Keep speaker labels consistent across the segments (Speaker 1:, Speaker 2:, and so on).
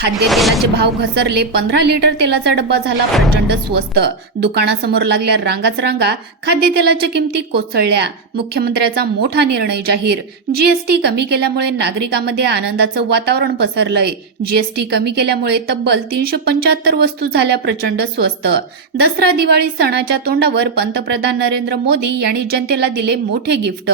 Speaker 1: खाद्यतेलाचे भाव घसरले पंधरा लिटर तेलाचा डब्बा झाला प्रचंड स्वस्त दुकानासमोर लागल्या रांगाच रांगा खाद्यतेलाच्या किमती कोसळल्या मुख्यमंत्र्याचा मोठा निर्णय जाहीर जीएसटी कमी केल्यामुळे नागरिकांमध्ये आनंदाचं वातावरण पसरलंय जीएसटी कमी केल्यामुळे तब्बल तीनशे पंच्याहत्तर वस्तू झाल्या प्रचंड स्वस्त दसरा दिवाळी सणाच्या तोंडावर पंतप्रधान नरेंद्र मोदी यांनी जनतेला दिले मोठे गिफ्ट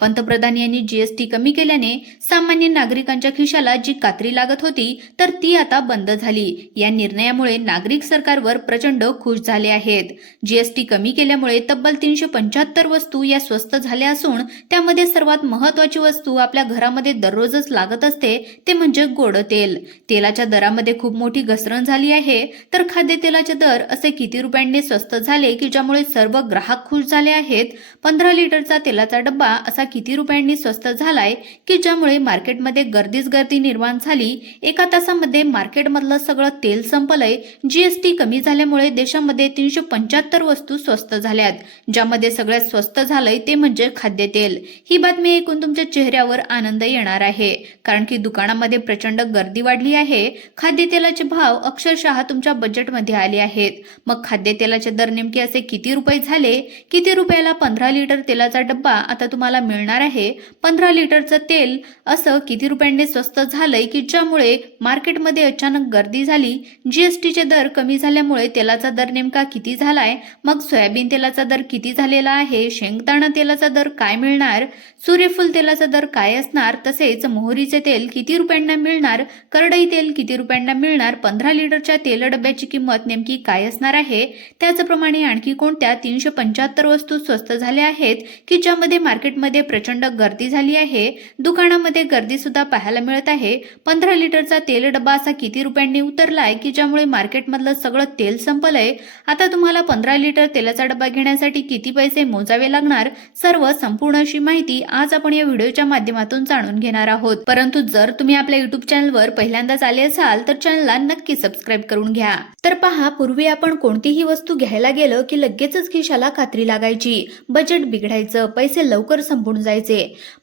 Speaker 1: पंतप्रधान यांनी जीएसटी कमी केल्याने सामान्य नागरिकांच्या खिशाला जी कात्री लागत होती तर ती आता बंद झाली या निर्णयामुळे नागरिक सरकारवर प्रचंड खुश झाले आहेत जीएसटी कमी केल्यामुळे तब्बल तीनशे पंच्याहत्तर वस्तू या स्वस्त झाल्या असून त्यामध्ये सर्वात महत्वाची वस्तू आपल्या घरामध्ये दररोजच लागत असते ते म्हणजे गोड तेल तेलाच्या दरामध्ये खूप मोठी घसरण झाली आहे तर खाद्यतेलाचे दर असे किती रुपयांनी स्वस्त झाले की ज्यामुळे सर्व ग्राहक खुश झाले आहेत पंधरा लिटरचा तेलाचा डब्बा असा किती रुपयांनी स्वस्त झालाय की ज्यामुळे मार्केटमध्ये गर्दीच गर्दी निर्माण झाली एका तासामध्ये देशामध्ये मार्केटमधलं सगळं तेल संपलंय जीएसटी कमी झाल्यामुळे देशामध्ये तीनशे पंच्याहत्तर वस्तू स्वस्त झाल्यात ज्यामध्ये सगळ्यात स्वस्त झालंय ते म्हणजे खाद्यतेल ही बातमी ऐकून तुमच्या चेहऱ्यावर आनंद येणार आहे कारण की दुकानामध्ये प्रचंड गर्दी वाढली आहे खाद्यतेलाचे भाव अक्षरशः तुमच्या बजेटमध्ये आले आहेत मग खाद्यतेलाचे दर नेमके असे किती रुपये झाले किती रुपयाला पंधरा लिटर तेलाचा डब्बा आता तुम्हाला मिळणार आहे पंधरा लिटरचं तेल असं किती रुपयांनी स्वस्त झालंय की ज्यामुळे मार्केटमध्ये मध्ये अचानक गर्दी झाली जीएसटीचे दर कमी झाल्यामुळे तेलाचा दर नेमका किती झालाय मग सोयाबीन तेलाचा दर किती झालेला आहे शेंगदाणा तेलाचा दर काय मिळणार सूर्यफूल तेलाचा दर काय असणार तसेच मोहरीचे तेल किती रुपयांना मिळणार करडई तेल किती रुपयांना मिळणार पंधरा लिटरच्या तेल डब्याची किंमत नेमकी काय असणार आहे त्याचप्रमाणे आणखी कोणत्या तीनशे पंच्याहत्तर वस्तू स्वस्त झाल्या आहेत की ज्यामध्ये मार्केटमध्ये प्रचंड गर्दी झाली आहे दुकानामध्ये गर्दी सुद्धा पाहायला मिळत आहे पंधरा लिटरचा तेल डबा असा किती रुपयांनी उतरलाय की ज्यामुळे मार्केटमधलं सगळं तेल संपलंय आता तुम्हाला पंधरा लिटर तेलाचा डब्बा घेण्यासाठी किती पैसे मोजावे लागणार सर्व संपूर्ण अशी माहिती आज आपण या व्हिडिओच्या माध्यमातून जाणून घेणार आहोत परंतु जर तुम्ही आपल्या युट्यूब चॅनलवर पहिल्यांदाच आले असाल तर चॅनलला नक्की सबस्क्राईब करून घ्या तर पहा पूर्वी आपण कोणतीही वस्तू घ्यायला गेलं की लगेचच खिशाला खात्री लागायची बजेट बिघडायचं पैसे लवकर संपून जायचे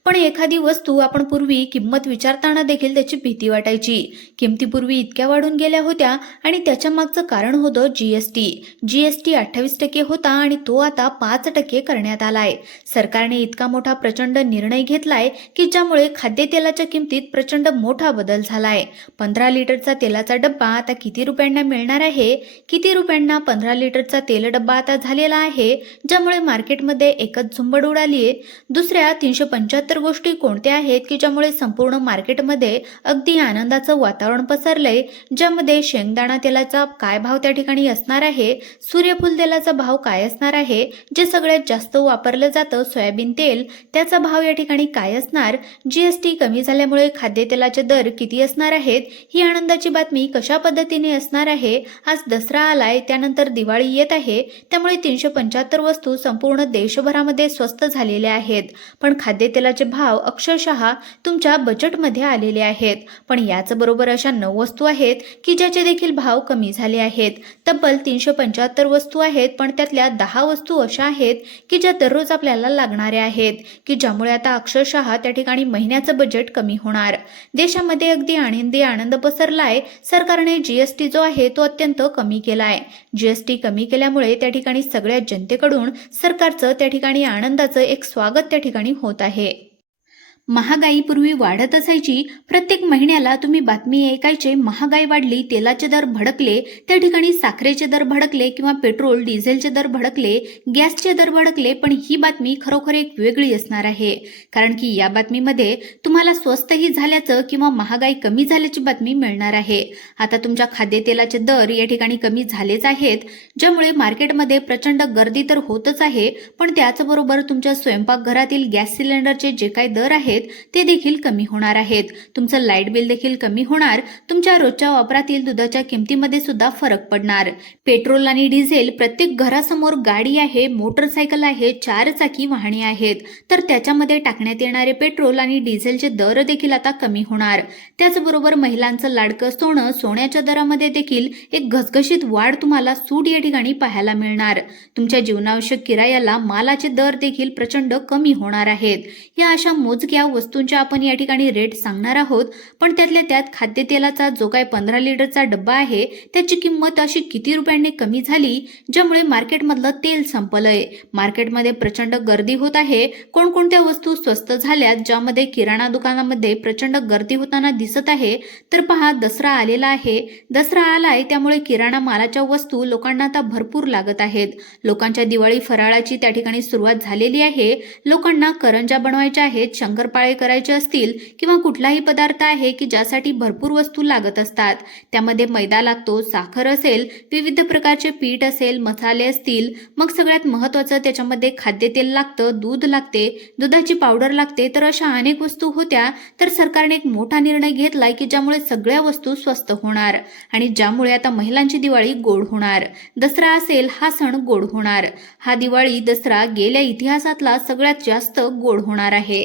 Speaker 1: पण एखादी वस्तू आपण पूर्वी किंमत विचारताना देखील त्याची भीती वाटायची किमती पूर्वी इतक्या वाढून गेल्या होत्या आणि त्याच्या मागचं कारण होतं जीएसटी जीएसटी अठ्ठावीस टक्के होता आणि तो आता पाच टक्के करण्यात आलाय सरकारने इतका मोठा प्रचंड निर्णय घेतलाय की ज्यामुळे खाद्यतेलाच्या किमतीत प्रचंड मोठा बदल झालाय पंधरा लिटरचा तेलाचा डब्बा आता किती रुपयांना मिळणार आहे किती रुपयांना पंधरा लिटरचा तेल डब्बा आता झालेला आहे ज्यामुळे मार्केटमध्ये एकच झुंबड उडालीये दुसऱ्या तीनशे पंच्याहत्तर गोष्टी कोणत्या आहेत की ज्यामुळे संपूर्ण मार्केटमध्ये अगदी आनंदाचं वातावरण वातावरण पसरलंय ज्यामध्ये शेंगदाणा तेलाचा काय भाव त्या ठिकाणी असणार आहे सूर्यफूल तेलाचा भाव काय असणार आहे जे सगळ्यात जास्त वापरलं जातं सोयाबीन तेल त्याचा भाव या ठिकाणी काय असणार जीएसटी कमी झाल्यामुळे खाद्यतेलाचे दर किती असणार आहेत ही आनंदाची बातमी कशा पद्धतीने असणार आहे आज दसरा आलाय त्यानंतर दिवाळी येत आहे त्यामुळे तीनशे पंच्याहत्तर वस्तू संपूर्ण देशभरामध्ये स्वस्त झालेल्या आहेत पण खाद्यतेलाचे भाव अक्षरशः तुमच्या बजेटमध्ये आलेले आहेत पण याचबरोबर अशा पंच्याण्णव वस्तू आहेत की ज्याचे देखील भाव कमी झाले आहेत तब्बल तीनशे पंच्याहत्तर वस्तू आहेत पण त्यातल्या दहा वस्तू अशा आहेत की ज्या दररोज आपल्याला लागणाऱ्या आहेत की ज्यामुळे आता अक्षरशः त्या ठिकाणी महिन्याचं बजेट कमी होणार देशामध्ये अगदी आनंदी आनंद पसरलाय सरकारने जीएसटी जो आहे तो अत्यंत कमी केलाय जीएसटी कमी केल्यामुळे त्या ठिकाणी सगळ्या जनतेकडून सरकारचं त्या ठिकाणी आनंदाचं एक स्वागत त्या ठिकाणी होत आहे महागाईपूर्वी वाढत असायची प्रत्येक महिन्याला तुम्ही बातमी ऐकायचे महागाई वाढली तेलाचे दर भडकले त्या ठिकाणी साखरेचे दर भडकले किंवा पेट्रोल डिझेलचे दर भडकले गॅसचे दर भडकले पण ही बातमी खरोखर एक वेगळी असणार आहे कारण की या बातमीमध्ये तुम्हाला स्वस्तही झाल्याचं किंवा महागाई कमी झाल्याची बातमी मिळणार आहे आता तुमच्या खाद्यतेलाचे दर या ठिकाणी कमी झालेच आहेत ज्यामुळे मार्केटमध्ये प्रचंड गर्दी तर होतच आहे पण त्याचबरोबर तुमच्या स्वयंपाकघरातील गॅस सिलेंडरचे जे काही दर आहेत आहेत ते देखील कमी होणार आहेत तुमचं लाईट बिल देखील कमी होणार तुमच्या रोजच्या वापरातील दुधाच्या किमतीमध्ये सुद्धा फरक पडणार पेट्रोल आणि डिझेल प्रत्येक घरासमोर गाडी आहे मोटरसायकल आहे चार चाकी वाहने आहेत तर त्याच्यामध्ये टाकण्यात येणारे पेट्रोल आणि डिझेलचे दर देखील आता कमी होणार त्याचबरोबर महिलांचं लाडकं सोनं सोन्याच्या दरामध्ये देखील एक घसघशीत वाढ तुम्हाला सूट या ठिकाणी पाहायला मिळणार तुमच्या जीवनावश्यक किरायाला मालाचे दर देखील प्रचंड कमी होणार आहेत या अशा मोजक्या या वस्तूंच्या आपण या ठिकाणी रेट सांगणार आहोत पण त्यातल्या त्यात खाद्यतेलाचा जो काय पंधरा लिटरचा डब्बा आहे त्याची किंमत अशी किती रुपयांनी कमी झाली ज्यामुळे मार्केटमधलं तेल संपलंय मार्केटमध्ये प्रचंड गर्दी होत आहे कोणकोणत्या वस्तू स्वस्त झाल्यात ज्यामध्ये किराणा दुकानामध्ये प्रचंड गर्दी होताना दिसत आहे तर पहा दसरा आलेला आहे दसरा आलाय त्यामुळे किराणा मालाच्या वस्तू लोकांना आता भरपूर लागत आहेत लोकांच्या दिवाळी फराळाची त्या ठिकाणी सुरुवात झालेली आहे लोकांना करंजा बनवायच्या आहेत शंकर पाळे करायचे असतील किंवा कुठलाही पदार्थ आहे की ज्यासाठी भरपूर वस्तू लागत असतात त्यामध्ये मैदा लागतो साखर असेल विविध प्रकारचे पीठ असेल मसाले असतील मग सगळ्यात महत्त्वाचं त्याच्यामध्ये खाद्यतेल लागतं दूध लागते दुधाची पावडर लागते तर अशा अनेक वस्तू होत्या तर सरकारने एक मोठा निर्णय घेतलाय की ज्यामुळे सगळ्या वस्तू स्वस्त होणार आणि ज्यामुळे आता महिलांची दिवाळी गोड होणार दसरा असेल हा सण गोड होणार हा दिवाळी दसरा गेल्या इतिहासातला सगळ्यात जास्त गोड होणार आहे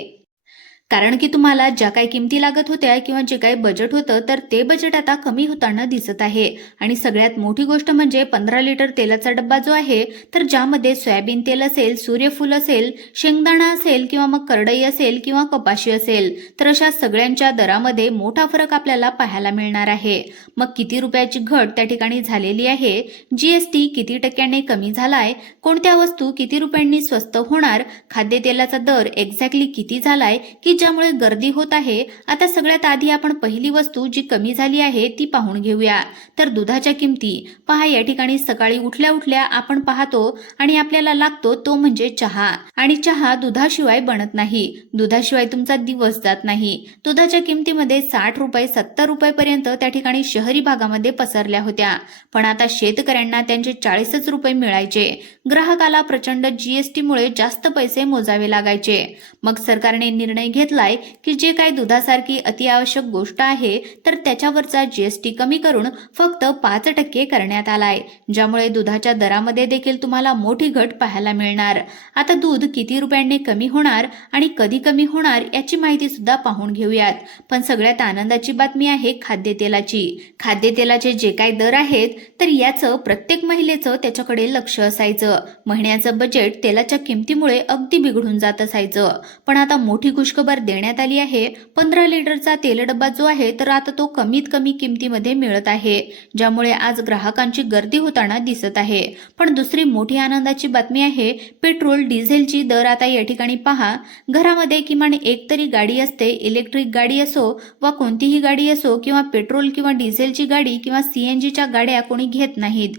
Speaker 1: कारण की तुम्हाला ज्या काही किमती लागत होत्या किंवा जे काही बजेट होतं तर ते बजेट आता कमी होताना दिसत आहे आणि सगळ्यात मोठी गोष्ट म्हणजे पंधरा लिटर तेलाचा डब्बा जो आहे तर ज्यामध्ये सोयाबीन तेल असेल सूर्यफूल असेल शेंगदाणा असेल किंवा मग करडई असेल किंवा कपाशी असेल तर अशा सगळ्यांच्या दरामध्ये मोठा फरक आपल्याला पाहायला मिळणार आहे मग किती रुपयाची घट त्या ठिकाणी झालेली आहे जीएसटी किती टक्क्यांनी कमी झालाय कोणत्या वस्तू किती रुपयांनी स्वस्त होणार खाद्यतेलाचा दर एक्झॅक्टली किती झालाय की ज्यामुळे गर्दी होत आहे आता सगळ्यात आधी आपण पहिली वस्तू जी कमी झाली आहे ती पाहून घेऊया तर दुधाच्या किमती पहा या ठिकाणी सकाळी उठल्या उठल्या आपण पाहतो आणि आपल्याला लागतो तो म्हणजे चहा आणि चहा दुधाशिवाय बनत नाही दुधाशिवाय तुमचा दिवस जात नाही दुधाच्या किमतीमध्ये साठ रुपये सत्तर पर्यंत त्या ठिकाणी शहरी भागामध्ये पसरल्या होत्या पण आता शेतकऱ्यांना त्यांचे चाळीसच रुपये मिळायचे ग्राहकाला प्रचंड जीएसटी मुळे जास्त पैसे मोजावे लागायचे मग सरकारने निर्णय घेतला घेतलाय की जे काय दुधासारखी अतिआवश्यक गोष्ट आहे तर त्याच्यावरचा जीएसटी कमी करून फक्त पाच टक्के करण्यात आलाय ज्यामुळे दुधाच्या दरामध्ये देखील तुम्हाला मोठी घट पाहायला मिळणार आता दूध किती रुपयांनी कमी होणार आणि कधी कमी होणार याची माहिती सुद्धा पाहून घेऊयात पण सगळ्यात आनंदाची बातमी आहे खाद्यतेलाची खाद्यतेलाचे जे काय दर आहेत तर याचं प्रत्येक महिलेचं त्याच्याकडे लक्ष असायचं महिन्याचं बजेट तेलाच्या किमतीमुळे अगदी बिघडून जात असायचं पण आता मोठी खुशखबर देण्यात आली आहे पंधरा लिटरचा तेल डब्बा जो आहे तर आता तो कमीत कमी किमतीमध्ये मिळत आहे ज्यामुळे आज ग्राहकांची गर्दी होताना दिसत आहे पण दुसरी मोठी आनंदाची बातमी आहे पेट्रोल डिझेलची दर आता या ठिकाणी पहा घरामध्ये किमान एक तरी गाडी असते इलेक्ट्रिक गाडी असो वा कोणतीही गाडी असो किंवा पेट्रोल किंवा डिझेलची गाडी किंवा सीएनजीच्या गाड्या कोणी घेत नाहीत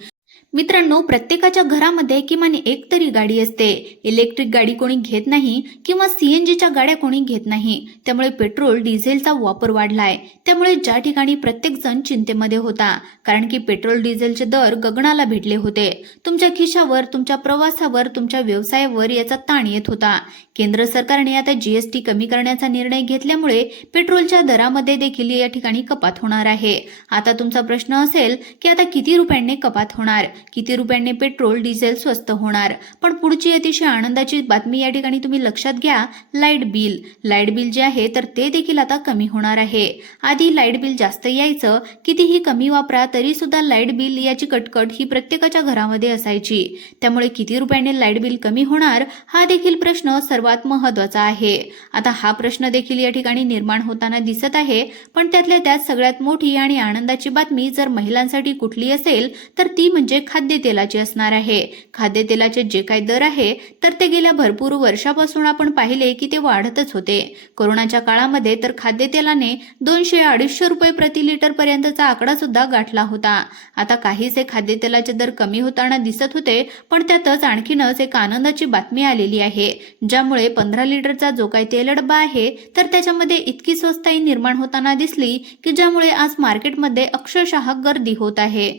Speaker 1: मित्रांनो प्रत्येकाच्या घरामध्ये किमान एक तरी गाडी असते इलेक्ट्रिक गाडी कोणी घेत नाही किंवा सीएनजीच्या गाड्या कोणी घेत नाही त्यामुळे पेट्रोल डिझेलचा वापर वाढलाय त्यामुळे ज्या ठिकाणी प्रत्येकजण चिंतेमध्ये होता कारण की पेट्रोल डिझेलचे दर गगनाला भेटले होते तुमच्या खिशावर तुमच्या प्रवासावर तुमच्या व्यवसायावर याचा ताण येत होता केंद्र सरकारने आता जीएसटी कमी करण्याचा निर्णय घेतल्यामुळे पेट्रोलच्या दरामध्ये देखील या ठिकाणी कपात होणार आहे आता तुमचा प्रश्न असेल की आता किती रुपयांनी कपात होणार किती रुपयांनी पेट्रोल डिझेल स्वस्त होणार पण पुढची अतिशय आनंदाची बातमी या ठिकाणी तुम्ही लक्षात घ्या लाईट बिल लाईट बिल जे आहे तर ते देखील आता कमी होणार आहे आधी लाईट बिल जास्त यायचं कितीही कमी वापरा तरी सुद्धा लाईट बिल याची कटकट ही प्रत्येकाच्या घरामध्ये असायची त्यामुळे किती रुपयांनी लाईट बिल कमी होणार हा देखील प्रश्न सर्वात महत्वाचा आहे आता हा प्रश्न देखील या ठिकाणी निर्माण होताना दिसत आहे पण त्यातल्या त्यात सगळ्यात मोठी आणि आनंदाची बातमी जर महिलांसाठी कुठली असेल तर ती म्हणजे तेलाचे असणार आहे खाद्यतेलाचे जे काही दर आहे तर ते गेल्या भरपूर वर्षापासून आपण पाहिले की ते वाढतच होते कोरोनाच्या काळामध्ये तर खाद्यतेलाने दोनशे अडीचशे रुपये प्रति लिटर पर्यंतचा आकडा सुद्धा गाठला होता आता काहीसे खाद्यतेलाचे दर कमी होताना दिसत होते पण त्यातच आणखीनच एक आनंदाची बातमी आलेली आहे ज्यामुळे पंधरा लिटरचा जो काही तेलडबा आहे तर त्याच्यामध्ये इतकी स्वस्ताई निर्माण होताना दिसली की ज्यामुळे आज मार्केटमध्ये अक्षरशः गर्दी होत आहे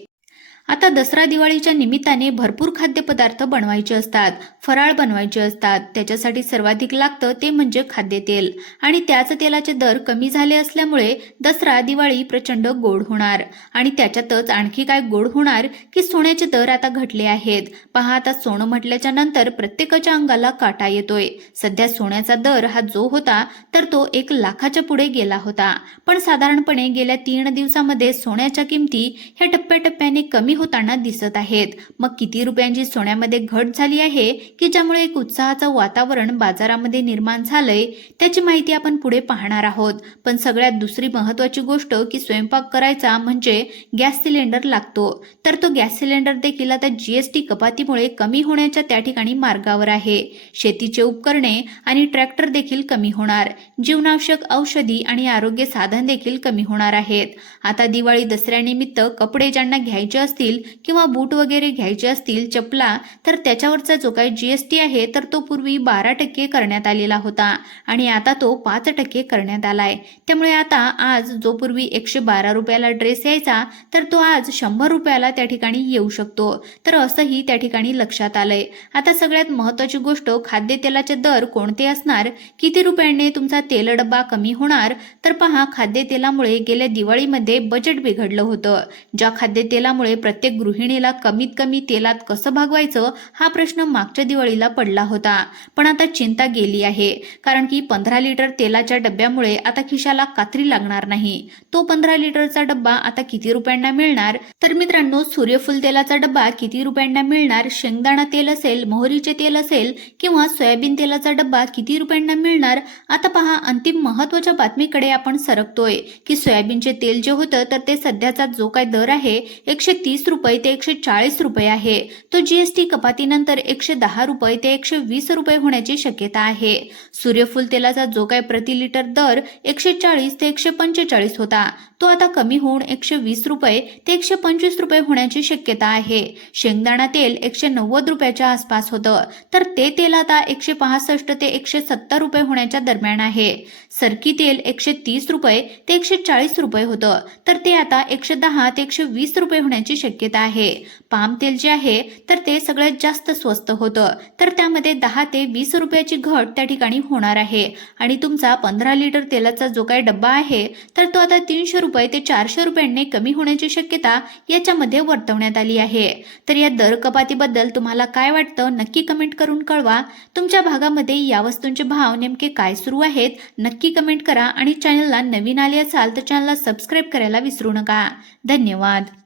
Speaker 1: आता दसरा दिवाळीच्या निमित्ताने भरपूर खाद्यपदार्थ बनवायचे असतात फराळ बनवायचे असतात त्याच्यासाठी सर्वाधिक लागतं ते म्हणजे खाद्यतेल आणि त्याच तेलाचे दर कमी झाले असल्यामुळे दसरा दिवाळी प्रचंड गोड होणार आणि त्याच्यातच आणखी काय गोड होणार की सोन्याचे दर आता घटले आहेत पहा आता सोनं म्हटल्याच्या नंतर प्रत्येकाच्या अंगाला काटा येतोय सध्या सोन्याचा दर हा जो होता तर तो एक लाखाच्या पुढे गेला होता पण साधारणपणे गेल्या तीन दिवसामध्ये सोन्याच्या किमती ह्या टप्प्याटप्प्याने कमी कमी होताना दिसत आहेत मग किती रुपयांची सोन्यामध्ये घट झाली आहे की ज्यामुळे एक उत्साहाचं वातावरण बाजारामध्ये निर्माण झालंय त्याची माहिती आपण पुढे पाहणार आहोत पण सगळ्यात दुसरी महत्वाची गोष्ट की स्वयंपाक करायचा म्हणजे गॅस सिलेंडर लागतो तर तो गॅस सिलेंडर देखील आता जीएसटी कपातीमुळे कमी होण्याच्या त्या ठिकाणी मार्गावर आहे शेतीचे उपकरणे आणि ट्रॅक्टर देखील कमी होणार जीवनावश्यक औषधी आणि आरोग्य साधन देखील कमी होणार आहेत आता दिवाळी दसऱ्यानिमित्त कपडे ज्यांना घ्यायचे असतील असतील किंवा बूट वगैरे घ्यायचे असतील चपला तर त्याच्यावरचा जो काही जीएसटी आहे तर तो पूर्वी बारा टक्के करण्यात आलेला होता आणि आता तो पाच टक्के करण्यात आलाय त्यामुळे आता आज जो पूर्वी एकशे बारा रुपयाला ड्रेस यायचा तर तो आज शंभर रुपयाला त्या ठिकाणी येऊ शकतो तर असंही त्या ठिकाणी लक्षात आलंय आता सगळ्यात महत्वाची गोष्ट खाद्यतेलाचे दर कोणते असणार किती रुपयांनी तुमचा तेल डब्बा कमी होणार तर पहा खाद्यतेलामुळे गेल्या दिवाळीमध्ये बजेट बिघडलं होतं ज्या खाद्यतेलामुळे प्रत्येक गृहिणीला कमीत कमी तेलात कसं भागवायचं हा प्रश्न मागच्या दिवाळीला पडला होता पण आता चिंता गेली आहे कारण की पंधरा लिटर तेलाच्या डब्यामुळे आता खिशाला कात्री लागणार नाही तो पंधरा लिटरचा डब्बा आता किती रुपयांना मिळणार तर मित्रांनो सूर्यफूल तेलाचा डब्बा किती रुपयांना मिळणार शेंगदाणा तेल असेल मोहरीचे तेल असेल किंवा सोयाबीन तेलाचा डब्बा किती रुपयांना मिळणार आता पहा अंतिम महत्वाच्या बातमीकडे आपण सरकतोय की सोयाबीनचे तेल जे होतं तर ते सध्याचा जो काय दर आहे एकशे तीस वीस रुपये ते एकशे चाळीस रुपये आहे तो जीएसटी कपातीनंतर एकशे दहा रुपये ते एकशे वीस रुपये होण्याची शक्यता आहे सूर्यफूल तेलाचा जो काय प्रति लिटर दर एकशे चाळीस ते एकशे पंचेचाळीस होता तो आता कमी होऊन एकशे वीस रुपये ते एकशे पंचवीस रुपये होण्याची शक्यता आहे शेंगदाणा तेल एकशे नव्वद रुपयाच्या आसपास होतं तर ते तेल आता एकशे पासष्ट ते एकशे सत्तर रुपये होण्याच्या दरम्यान आहे सरकी तेल एकशे तीस रुपये ते एकशे चाळीस रुपये होतं तर ते आता एकशे दहा ते एकशे वीस रुपये होण्याची शक्यता शक्यता आहे पाम तेल जे आहे तर ते सगळ्यात जास्त स्वस्त होतं तर त्यामध्ये दहा ते वीस रुपयाची घट त्या ठिकाणी होणार आहे आणि तुमचा पंधरा लिटर तेलाचा जो काही डब्बा आहे तर तो आता तीनशे रुपये ते चारशे रुपयांनी कमी होण्याची शक्यता याच्यामध्ये वर्तवण्यात आली आहे तर या दर कपातीबद्दल तुम्हाला काय वाटतं नक्की कमेंट करून कळवा तुमच्या भागामध्ये या वस्तूंचे भाव नेमके काय सुरू आहेत नक्की कमेंट करा आणि चॅनलला नवीन आले असाल तर चॅनलला सबस्क्राईब करायला विसरू नका धन्यवाद